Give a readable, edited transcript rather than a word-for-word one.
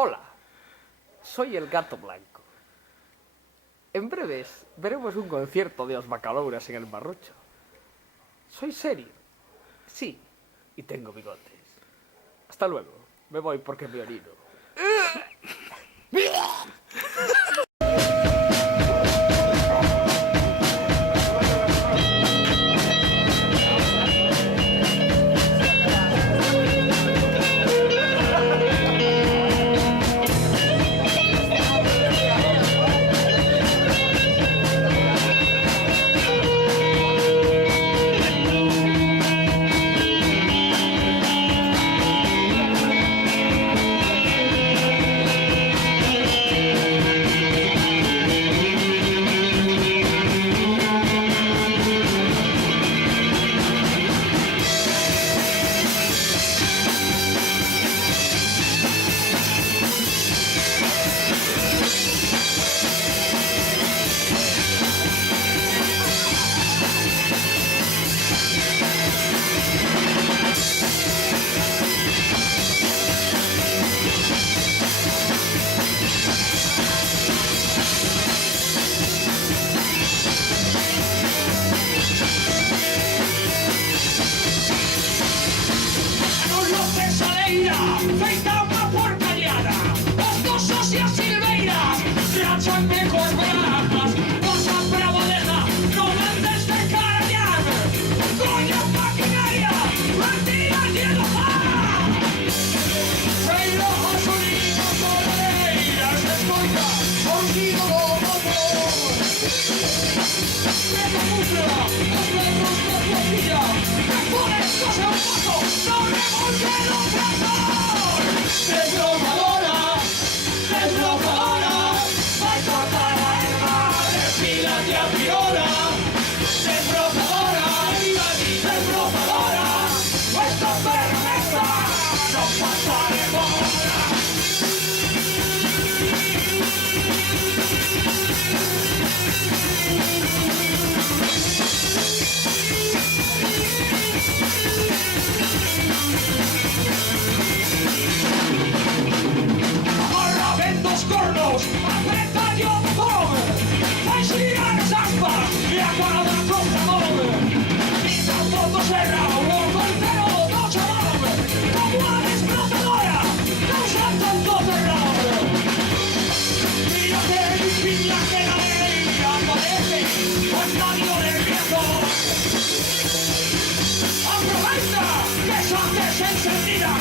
Hola, soy el Gato Blanco. En breves veremos un concierto de Os Bacalouras en el Marrucho. Soy serio, sí, y tengo bigotes. Hasta luego, me voy porque me orino. Feita unha porcallada, os dosos e as silveiras rachan de cos bravas, nosa bravo deja, non andes de carallar, coña maquinaria, mantías de enlazar. Sei logo sonidos moradeiras de escoita, sonido do motor. Leva música, os letros da poesía, que podes co seu paso, non remonte do tractor. Deslocadora, vai cortar a erva, desfílate a viola. Deslocadora, deslocadora, esta ferramenta non pasa de moda. Cornos, apreta yo botón, fai girar as aspas e a guarda contra món. Mientras todo será o golpero do chabón, como a explotadora, causa tanto terror. Mira que piña que la alegría aparece, o estadio del viejo. Aprovecha que esa que se encendida.